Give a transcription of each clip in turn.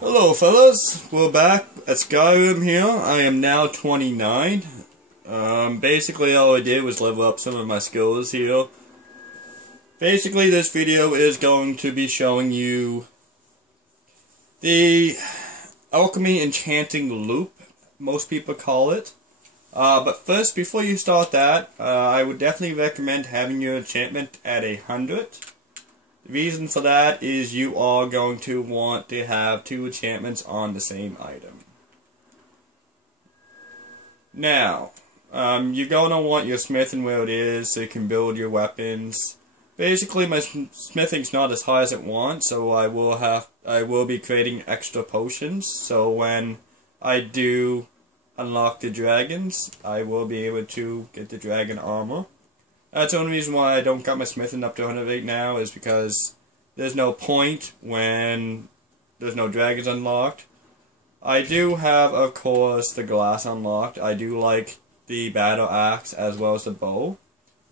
Hello fellas, we're back at Skyrim here. I am now 29. Basically all I did was level up some of my skills here. Basically this video is going to be showing you the Alchemy Enchanting loop, most people call it. But first, before you start that, I would definitely recommend having your enchantment at 100. The reason for that is you are going to want to have 2 enchantments on the same item. Now, you're going to want your smithing where it is so you can build your weapons. Basically, my smithing's not as high as it wants, so I will be creating extra potions. So when I do unlock the dragons, I will be able to get the dragon armor. That's the only reason why I don't got my smithing up to 100 right now, is because there's no point when there's no dragons unlocked. I do have, of course, the glass unlocked. I do like the battle axe as well as the bow.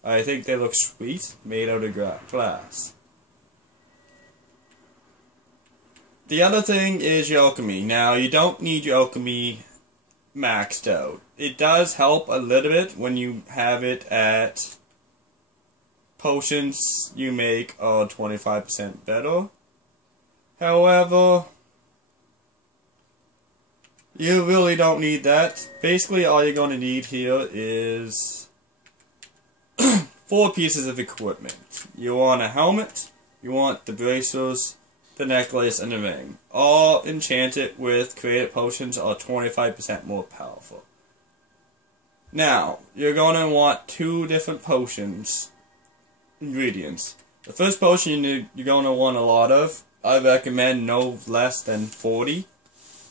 I think they look sweet, made out of glass. The other thing is your alchemy. Now, you don't need your alchemy maxed out. It does help a little bit when you have it at potions you make are 25% better. However, you really don't need that. Basically, all you're going to need here is 4 pieces of equipment. You want a helmet, you want the bracers, the necklace, and the ring. All enchanted with created potions are 25% more powerful. Now, you're going to want 2 different potions. Ingredients. The first potion you're going to want a lot of. I recommend no less than 40.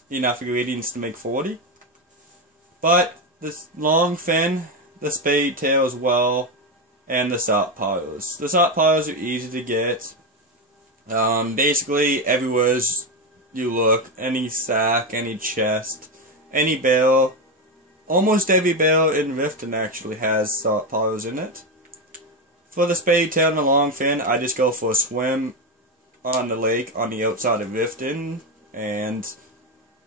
Enough ingredients to make 40. But the longfin, the spadetail as well, and the salt piles. The salt piles are easy to get. Basically, everywhere you look, any sack, any chest, any barrel, almost every barrel in Riften actually has salt piles in it. For the spadetail and the longfin, I just go for a swim on the lake on the outside of Riften, and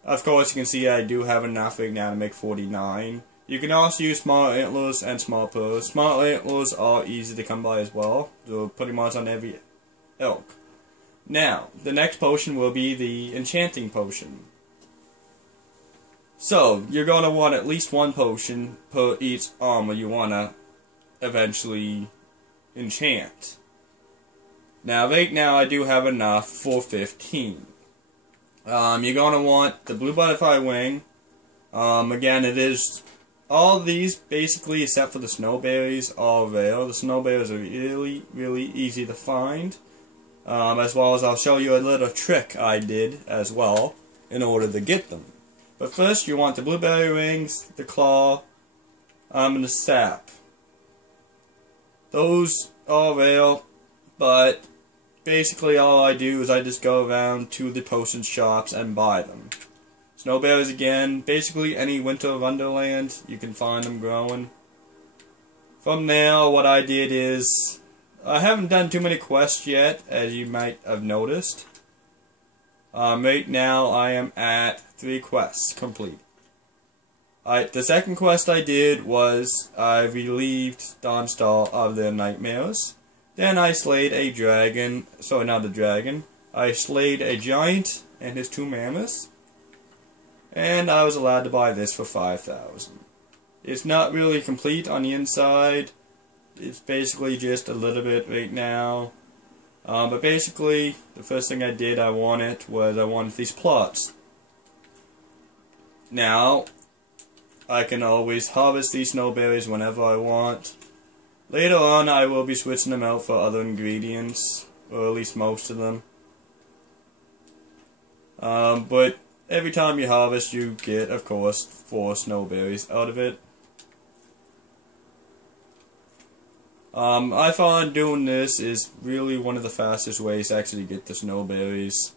of course you can see I do have enough right now to make 49. You can also use small antlers and small pearls. Small antlers are easy to come by as well. They're pretty much on every elk. Now, the next potion will be the Enchanting potion. So, you're going to want at least 1 potion per each armor you want to eventually enchant. Now, right now I do have enough for 15. You're going to want the blue butterfly wing. Again, it is all these basically, except for the snowberries, are rare. The snowberries are really, really easy to find. As well as I'll show you a little trick I did as well in order to get them. But first, you want the blueberry wings, the claw, and the sap. Those are rare, but basically all I do is I just go around to the potion shops and buy them. Snowberries again, basically any winter wonderland, you can find them growing. From there, what I did is, I haven't done too many quests yet, as you might have noticed. Right now I am at 3 quests complete. The second quest I did was I relieved Dawnstar of their nightmares. Then I slayed a dragon, sorry, not a dragon. I slayed a giant and his 2 mammoths. And I was allowed to buy this for 5,000. It's not really complete on the inside. It's basically just a little bit right now. But basically, the first thing I did I wanted these plots. Now, I can always harvest these snowberries whenever I want. Later on, I will be switching them out for other ingredients, or at least most of them. But every time you harvest, you get, of course, 4 snowberries out of it. I find doing this is really one of the fastest ways to actually get the snowberries.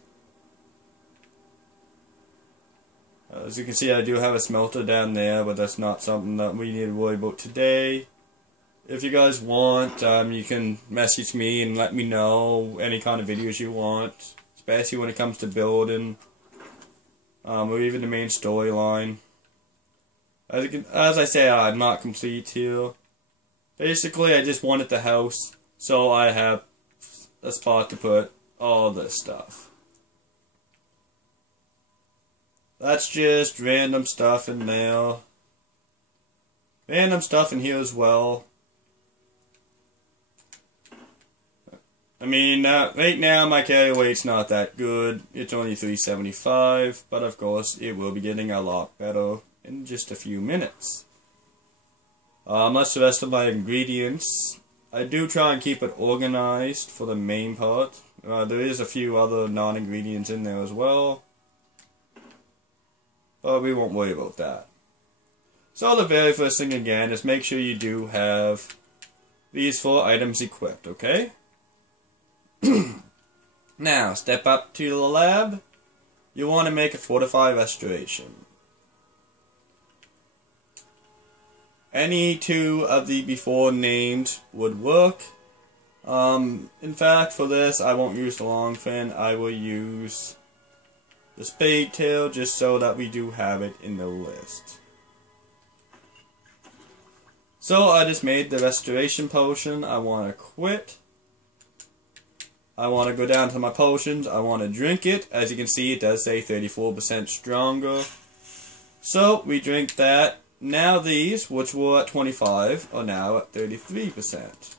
As you can see, I do have a smelter down there, but that's not something that we need to worry about today. If you guys want, you can message me and let me know any kind of videos you want, especially when it comes to building. or even the main storyline. As I say, I'm not complete here. Basically, I just wanted the house, so I have a spot to put all this stuff. That's just random stuff in there. Random stuff in here as well. I mean, right now my carry weight's not that good. It's only 375, but of course it will be getting a lot better in just a few minutes. That's the rest of my ingredients. I do try and keep it organized for the main part. There is a few other non-ingredients in there as well, but we won't worry about that. So the very first thing again is make sure you do have these 4 items equipped, okay? Now, step up to the lab. You want to make a Foritfy restoration. Any 2 of the before named would work. In fact, for this, I won't use the longfin. I will use the spadetail just so that we do have it in the list. So I just made the restoration potion. I want to quit. I want to go down to my potions. I want to drink it. As you can see, it does say 34% stronger. So we drink that. Now these, which were at 25, are now at 33%.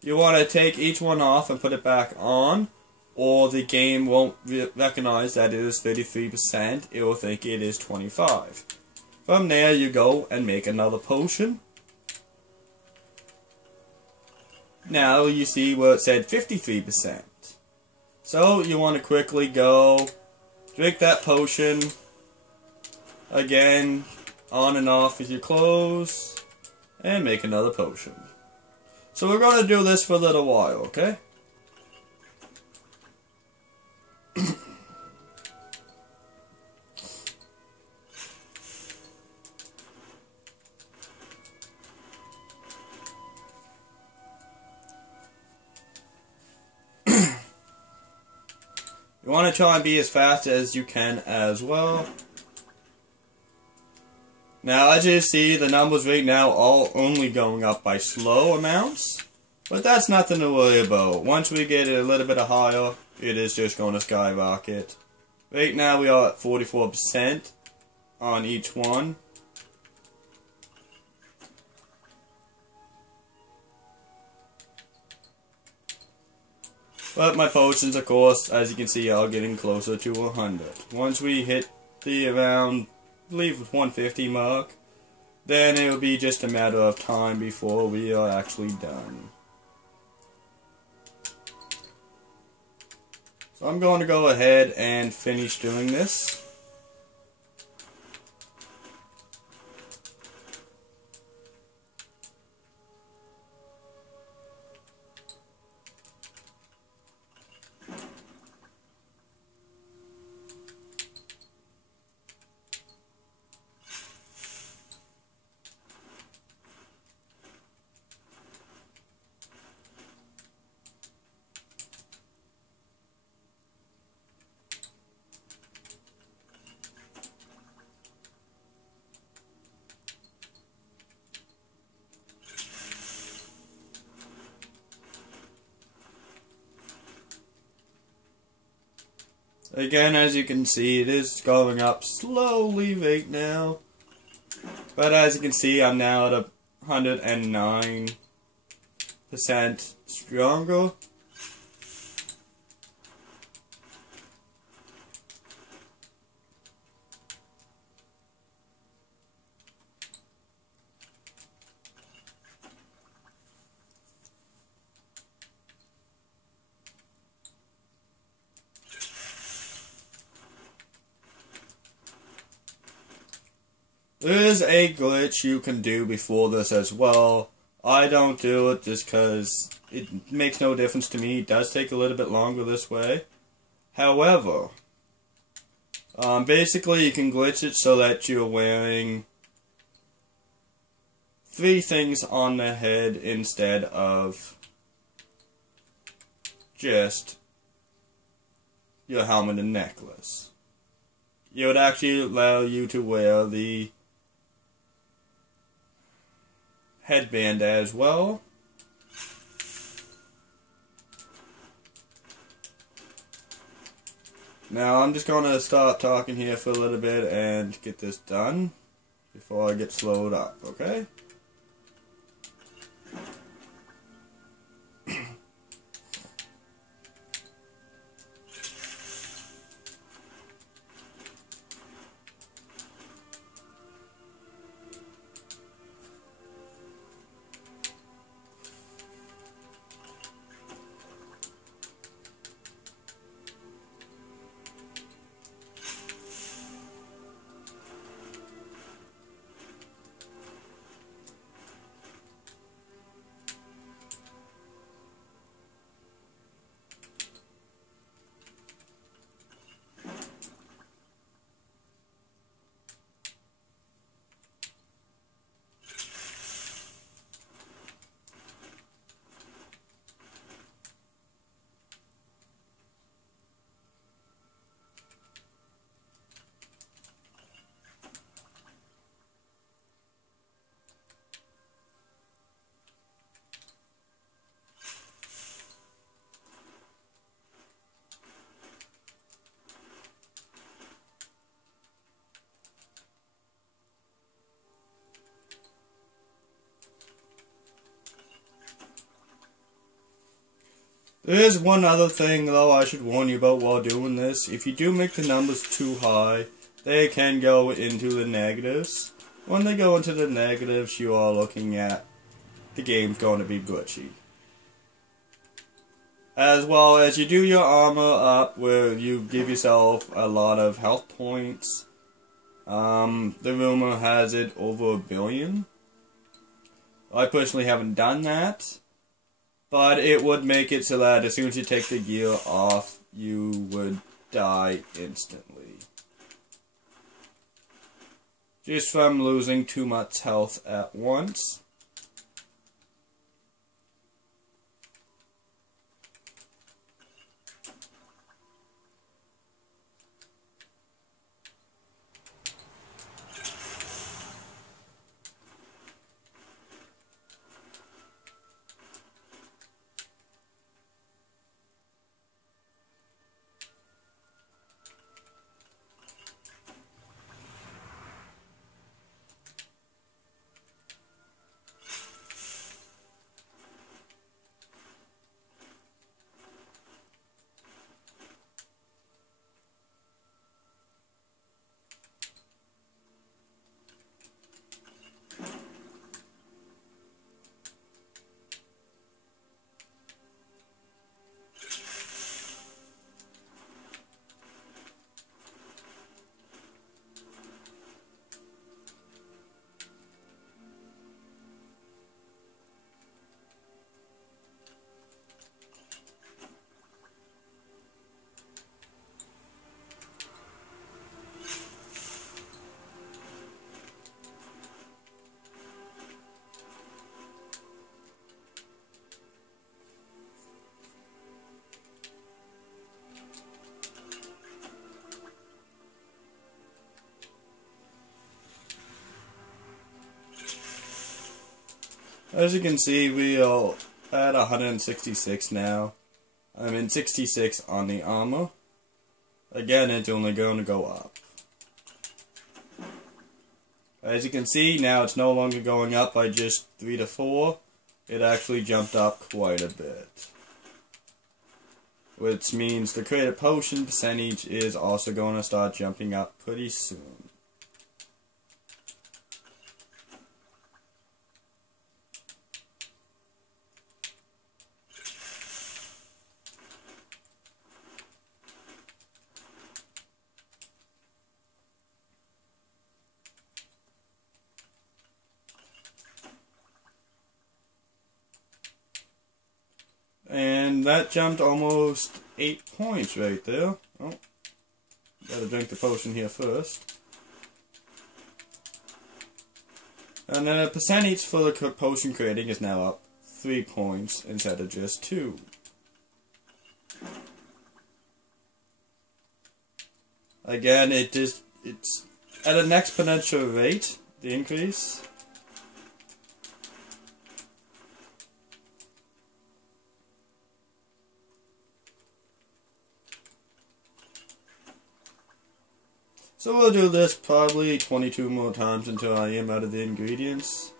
You want to take each one off and put it back on, or the game won't recognize that it is 33%, it will think it is 25. From there you go and make another potion. Now you see where it said 53%. So you want to quickly go, drink that potion, again, on and off with your clothes, and make another potion. So we're going to do this for a little while, okay? You want to try and be as fast as you can as well. Now, as you see, the numbers right now are only going up by slow amounts, but that's nothing to worry about. Once we get it a little bit higher, it is just going to skyrocket. Right now we are at 44% on each one. But my potions, of course, as you can see, are getting closer to 100. Once we hit the around, I believe, 150 mark, then it will be just a matter of time before we are actually done. So I'm going to go ahead and finish doing this. Again, as you can see, it is going up slowly right now. But as you can see, I'm now at 109% stronger. There is a glitch you can do before this as well. I don't do it just because it makes no difference to me. It does take a little bit longer this way. However, basically you can glitch it so that you're wearing 3 things on the head instead of just your helmet and necklace. it would actually allow you to wear the headband as well. Now I'm just gonna stop talking here for a little bit and get this done before I get slowed up, okay? There is one other thing though I should warn you about while doing this. If you do make the numbers too high, they can go into the negatives. When they go into the negatives, you are looking at the game's going to be glitchy. As well as you do your armor up where you give yourself a lot of health points. The rumor has it over 1 billion. I personally haven't done that. But it would make it so that as soon as you take the gear off, you would die instantly. Just from losing too much health at once. As you can see, we are at 166 now. I'm in 66 on the armor. Again, it's only going to go up. As you can see, now it's no longer going up by just 3 to 4. It actually jumped up quite a bit. Which means the created potion percentage is also going to start jumping up pretty soon. And that jumped almost 8 points right there. Oh, gotta drink the potion here first. And the percentage for the potion creating is now up 3 points instead of just 2. Again, it just it's at an exponential rate, the increase. So we'll do this probably 22 more times until I am out of the ingredients.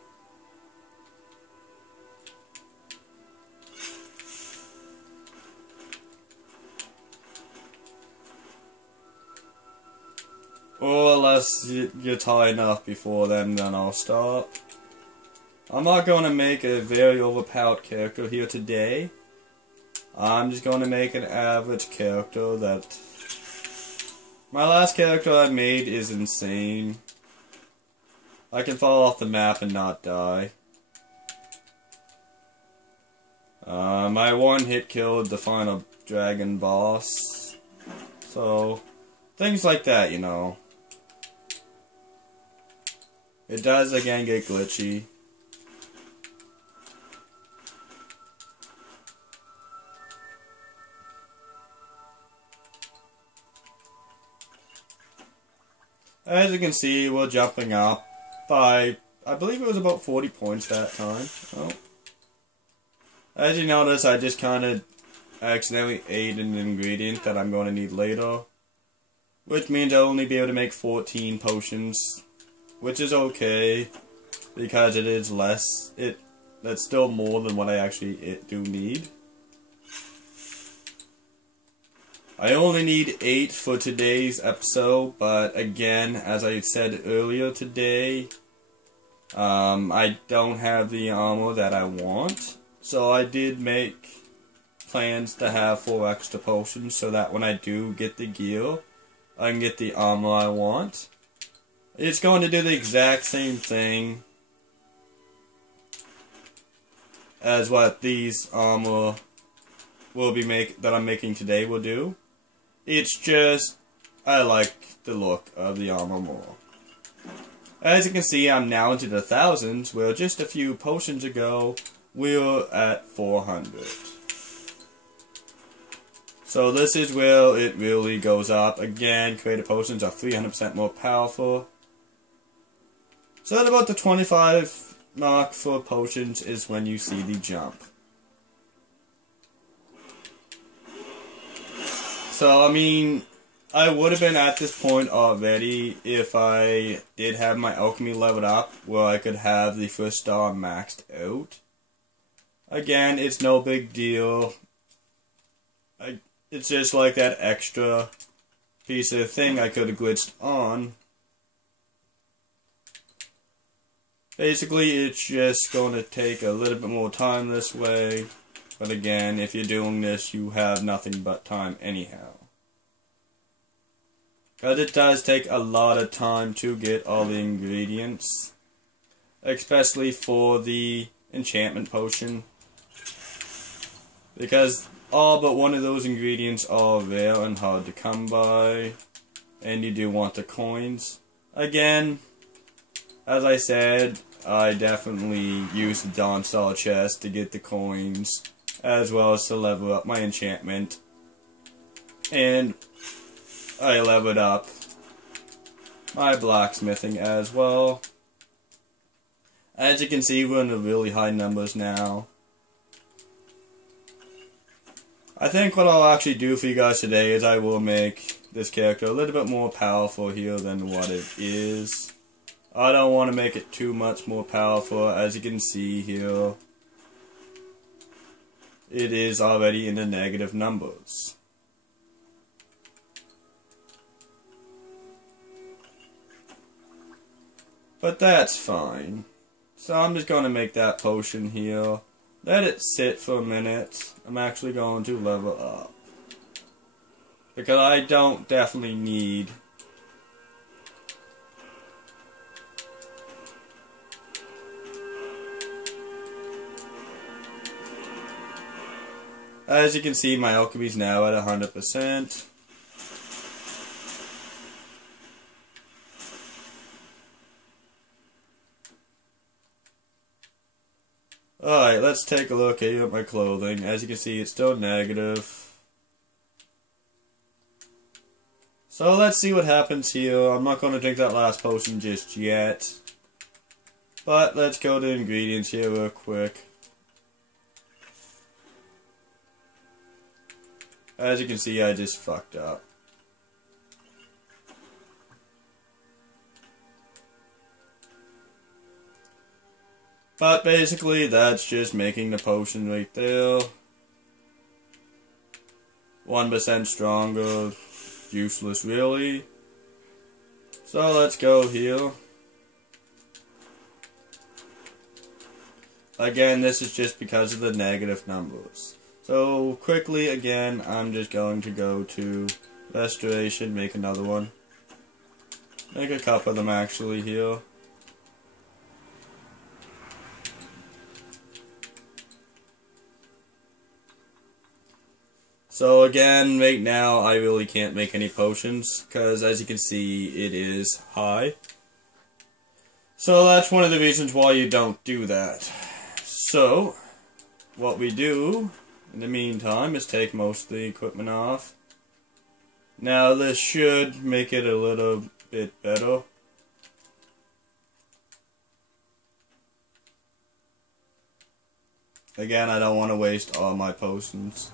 Or unless it gets high enough before then I'll stop. I'm not going to make a very overpowered character here today. I'm just going to make an average character that... My last character I made is insane. I can fall off the map and not die. My one hit killed the final dragon boss. So, things like that, you know. It does again get glitchy. As you can see, we're jumping up by, I believe it was about 40 points that time. Oh. As you notice, I just kind of accidentally ate an ingredient that I'm going to need later. Which means I'll only be able to make 14 potions. Which is okay, because it is less. That's still more than what I actually do need. I only need 8 for today's episode, but again, as I said earlier today, I don't have the armor that I want, so I did make plans to have 4 extra potions so that when I do get the gear, I can get the armor I want. It's going to do the exact same thing as what these armor that I'm making today will do. It's just, I like the look of the armor more. As you can see, I'm now into the thousands, where just a few potions ago, we were at 400. So this is where it really goes up. Again, created potions are 300% more powerful. So at about the 25 mark for potions is when you see the jump. So, I mean, I would have been at this point already if I did have my alchemy leveled up, where I could have the first star maxed out. Again, it's no big deal. It's just like that extra piece of thing I could have glitched on. Basically, it's just going to take a little bit more time this way. But again, if you're doing this, you have nothing but time anyhow. Because it does take a lot of time to get all the ingredients. Especially for the enchantment potion. Because all but one of those ingredients are rare and hard to come by. And you do want the coins. Again, as I said, I definitely use the Dawn Star chest to get the coins, as well as to level up my enchantment. And I leveled up my blacksmithing as well. As you can see, we're in the really high numbers now. I think what I'll actually do for you guys today is I will make this character a little bit more powerful here than what it is. I don't want to make it too much more powerful. As you can see here, it is already in the negative numbers. But that's fine. So I'm just going to make that potion here. Let it sit for a minute. I'm actually going to level up. Because I don't definitely need... As you can see, my alchemy's now at 100%. Alright, let's take a look at my clothing. As you can see, it's still negative. So let's see what happens here. I'm not going to drink that last potion just yet. But let's go to ingredients here real quick. As you can see, I just fucked up. But basically, that's just making the potion right there. 1% stronger. Useless, really. So let's go here. Again, this is just because of the negative numbers. So quickly, again, I'm just going to go to restoration, make another one. Make a couple of them actually here. So again, right now, I really can't make any potions, because as you can see, it is high. So that's one of the reasons why you don't do that. So, what we do, in the meantime, is take most of the equipment off. Now this should make it a little bit better. Again, I don't want to waste all my potions.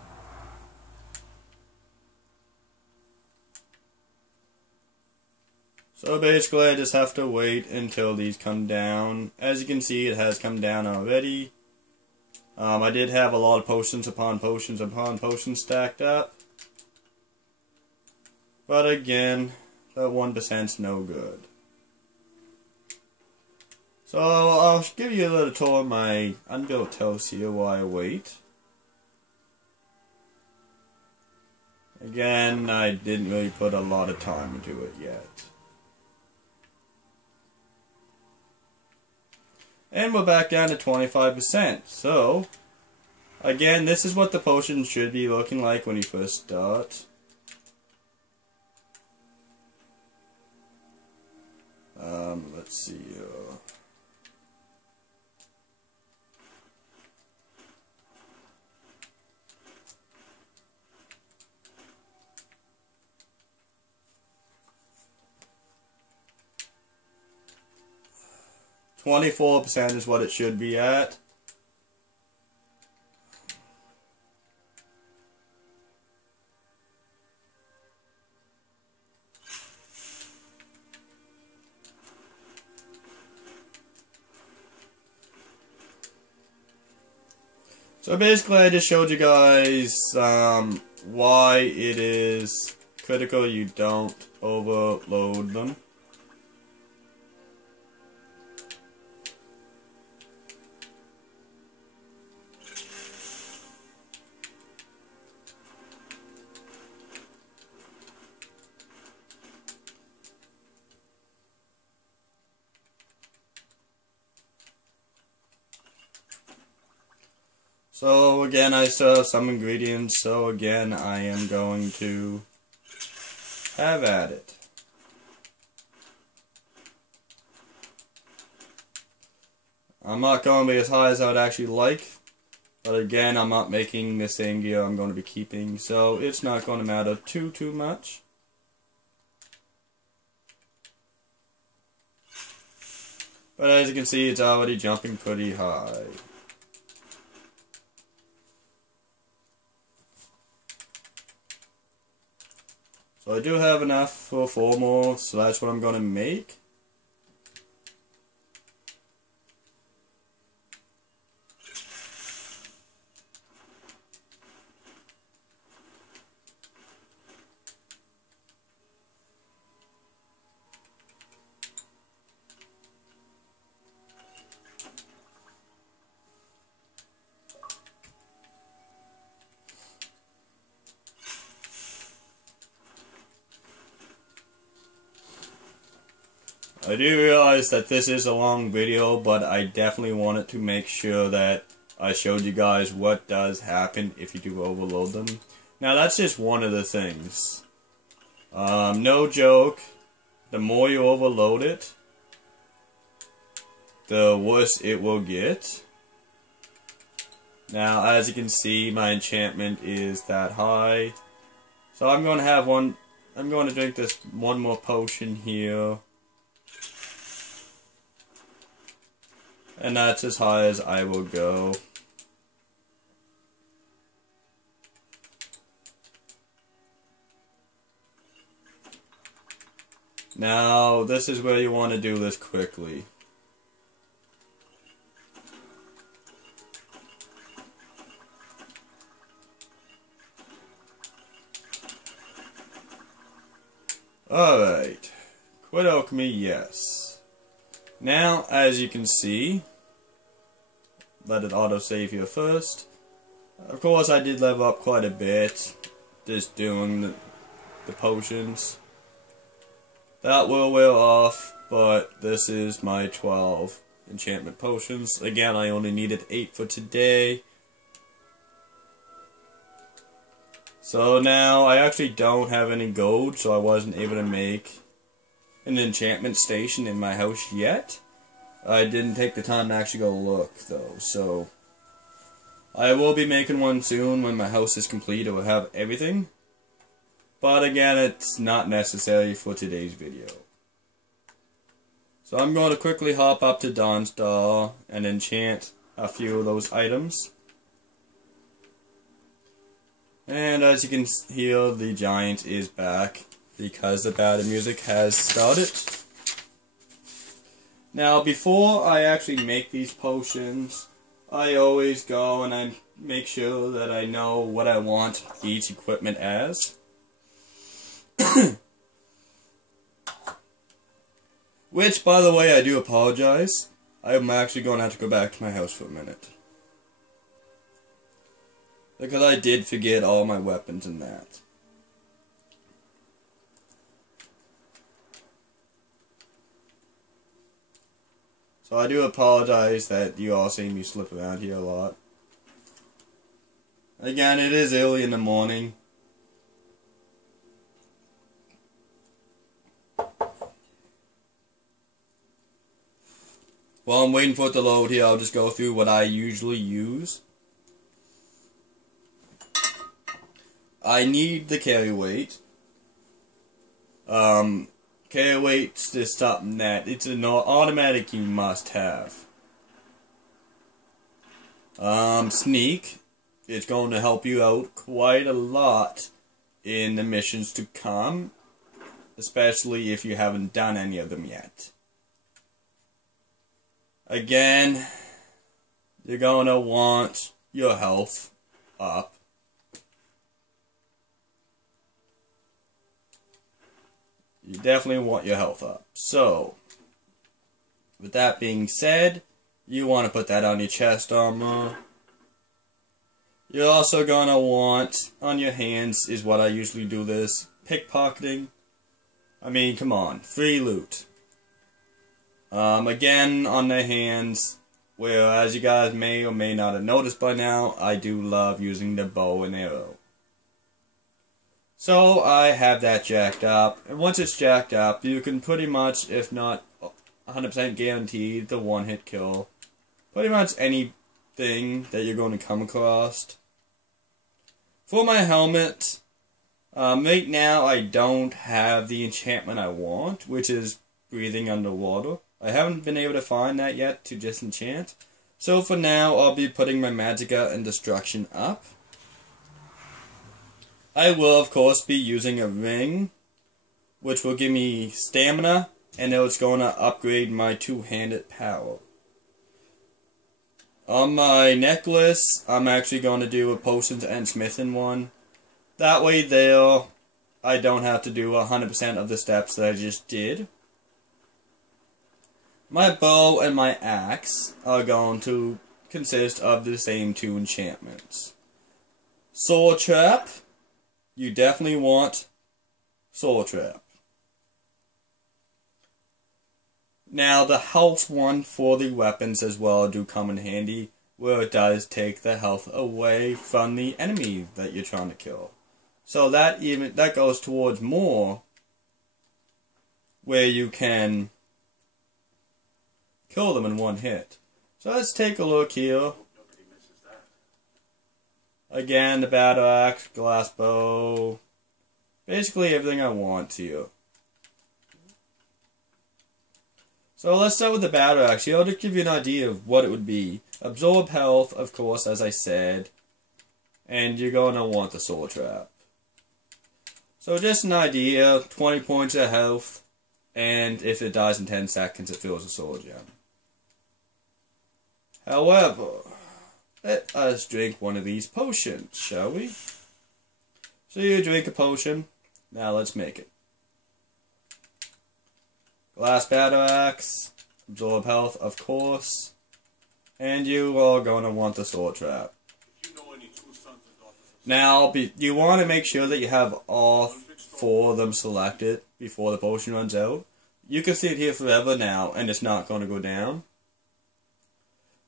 So basically I just have to wait until these come down. As you can see, it has come down already. I did have a lot of potions upon potions upon potions stacked up. But again, that 1%'s no good. So I'll give you a little tour of my unbuilt house here while I wait. Again, I didn't really put a lot of time into it yet. And we're back down to 25%. So, again, this is what the potion should be looking like when you first start. Let's see. 24% is what it should be at. So basically I just showed you guys why it is critical you don't overload them. So again, I still have some ingredients, so again, I am going to have at it. I'm not going to be as high as I would actually like, but again, I'm not making the same gear I'm going to be keeping, so it's not going to matter too much. But as you can see, it's already jumping pretty high. So I do have enough for 4 more, so that's what I'm going to make. I do realize that this is a long video, but I definitely wanted to make sure that I showed you guys what does happen if you do overload them. Now that's just one of the things. No joke, the more you overload it, the worse it will get. Now as you can see, my enchantment is that high. So I'm going to have one I'm going to drink this one more potion here. And that's as high as I will go. Now, this is where you want to do this quickly. Alright. Quit alchemy, yes. Now, as you can see, let it autosave here first. Of course, I did level up quite a bit, just doing the potions. That will wear off, but this is my 12 enchantment potions. Again, I only needed 8 for today. So now, I actually don't have any gold, so I wasn't able to make an enchantment station in my house yet. I didn't take the time to actually go look, though, so I will be making one soon when my house is complete. It will have everything. But again, it's not necessary for today's video. So I'm going to quickly hop up to Dawnstar and enchant a few of those items. And as you can hear, the giant is back because the battle music has started. Now, before I actually make these potions, I always go and I make sure that I know what I want each equipment as. Which, by the way, I do apologize. I'm actually going to have to go back to my house for a minute. Because I did forget all my weapons and that. So I do apologize that you all see me slip around here a lot. Again, it is early in the morning. While I'm waiting for it to load here, I'll just go through what I usually use. I need the carry weight. Carry weight's just something that it's an automatic you must have. Sneak. It's going to help you out quite a lot in the missions to come, especially if you haven't done any of them yet. Again, you're going to want your health up. You definitely want your health up. So, with that being said, you want to put that on your chest armor. You're also going to want, on your hands, is what I usually do this, pickpocketing. I mean, come on, free loot. Again, on the hands, where as you guys may or may not have noticed by now, I do love using the bow and arrow. So, I have that jacked up, and once it's jacked up, you can pretty much, if not 100% guaranteed, the one-hit kill. Pretty much anything that you're going to come across. For my helmet, right now I don't have the enchantment I want, which is breathing underwater. I haven't been able to find that yet to disenchant. So for now, I'll be putting my magicka and destruction up. I will, of course, be using a ring, which will give me stamina, and it's going to upgrade my two-handed power. On my necklace, I'm actually going to do a potions and smithing one. That way there, I don't have to do 100% of the steps that I just did. My bow and my axe are going to consist of the same two enchantments. Sword Trap. You definitely want Sword Trap. Now, the health one for the weapons as well do come in handy, where it does take the health away from the enemy that you're trying to kill. So that goes towards more, where you can kill them in one hit. So let's take a look here. Again, the battle axe, glass bow. Basically everything I want here. So let's start with the battle axe. I'll just give you an idea of what it would be. Absorb health, of course, as I said. And you're going to want the sword trap. So just an idea, 20 points of health. And if it dies in 10 seconds, it fills a sword gem. However, let us drink one of these potions, shall we? So you drink a potion. Now let's make it. Glass battle axe, absorb health, of course, and you are going to want the sword trap. Now, you want to make sure that you have all 4 of them selected before the potion runs out. You can sit here forever now, and it's not going to go down.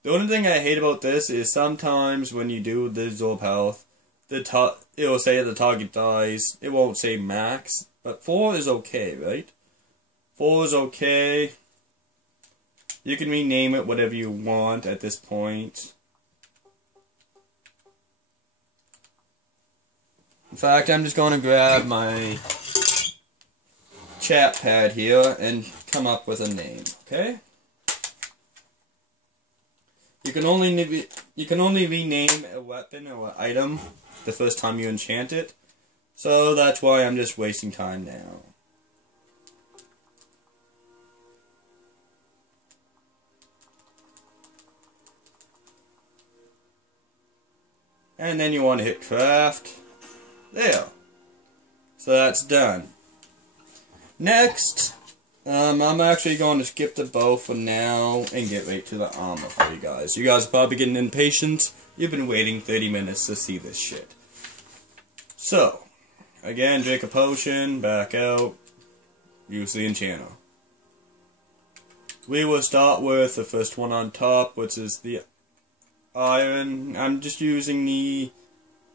The only thing I hate about this is sometimes when you do the absorb health, it will say the target dies. It won't say max, but 4 is okay, right? 4 is okay. You can rename it whatever you want at this point. In fact, I'm just going to grab my chat pad here and come up with a name, okay? You can only rename a weapon or an item the first time you enchant it. So that's why I'm just wasting time now. And then you want to hit craft. There. So that's done. Next, I'm actually going to skip the bow for now and get right to the armor for you guys. You guys are probably getting impatient. You've been waiting 30 minutes to see this shit. So, again, drink a potion, back out, use the enchanter. We will start with the first one on top, which is the iron. I'm just using the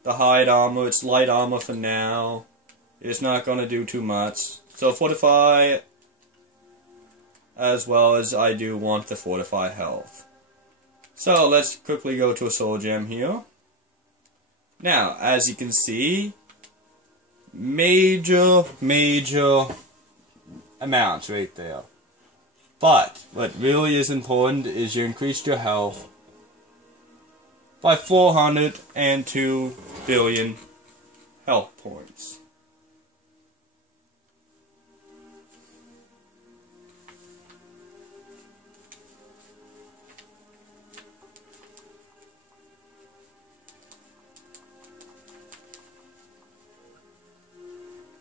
hide armor. It's light armor for now. It's not going to do too much. So fortify, as well as I do want the fortify health. So let's quickly go to a soul gem here. Now, as you can see, major amounts right there. But what really is important is you increase your health by 402 billion health points.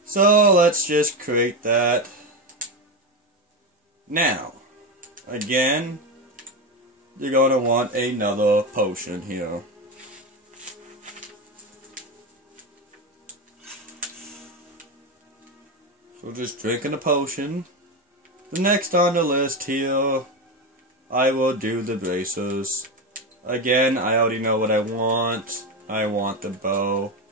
So let's just create that. Now, again, you're going to want another potion here. So just drinking a potion. The next on the list here, I will do the bracers. Again, I already know what I want. I want the bow.